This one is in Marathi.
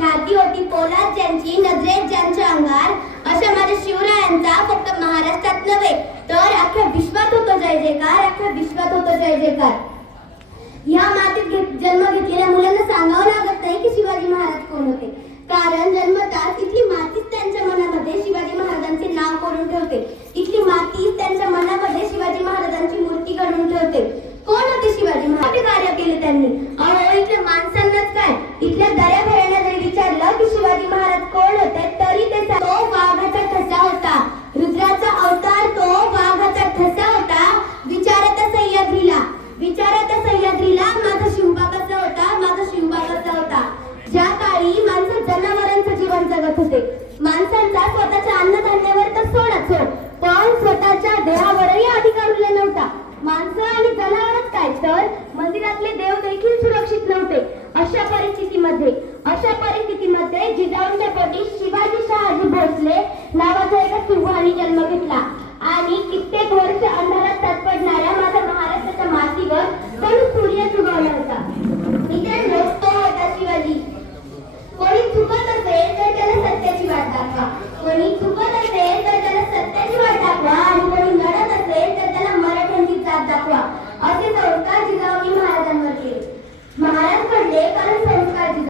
छाती होती. पोलाद ज्यांची नजरेत ज्यांच्या अंगार अशा माझ्या शिवरायांचा फक्त महाराष्ट्रात नव्हे तर अख्ख्या विश्वात होतो जय जयकार अख्ख्या विश्वात होतो जय जयकार. ह्या मातीत जन्म घेतलेल्या मुलांना सांगावं लागत नाही की शिवाजी महाराज कोण होते. कारण जन्मताच इथली मातीच त्यांच्या मनामध्ये शिवाजी महाराजांचे नाव करून ठेवते? इथली मंदिरातले देव देखील सुरक्षित नव्हते. अशा परिस्थितीमध्ये अशा परिस्थितीमध्ये जिजाऊंच्या पोटी शिवाजी शहाजी भोसले नावाचा एका सिंहाने जन्म घेतला. आणि कित्येक वर्ष अंधारात तत्पडणाऱ्या माझ्या महाराष्ट्राच्या मातीवर कडू सूर्य चुकवला होता. मित्रांनो तो होता शिवाजी. कोणी चुकत असेल तर त्याला सत्याची वाट दाखवा. कोणी बेकारण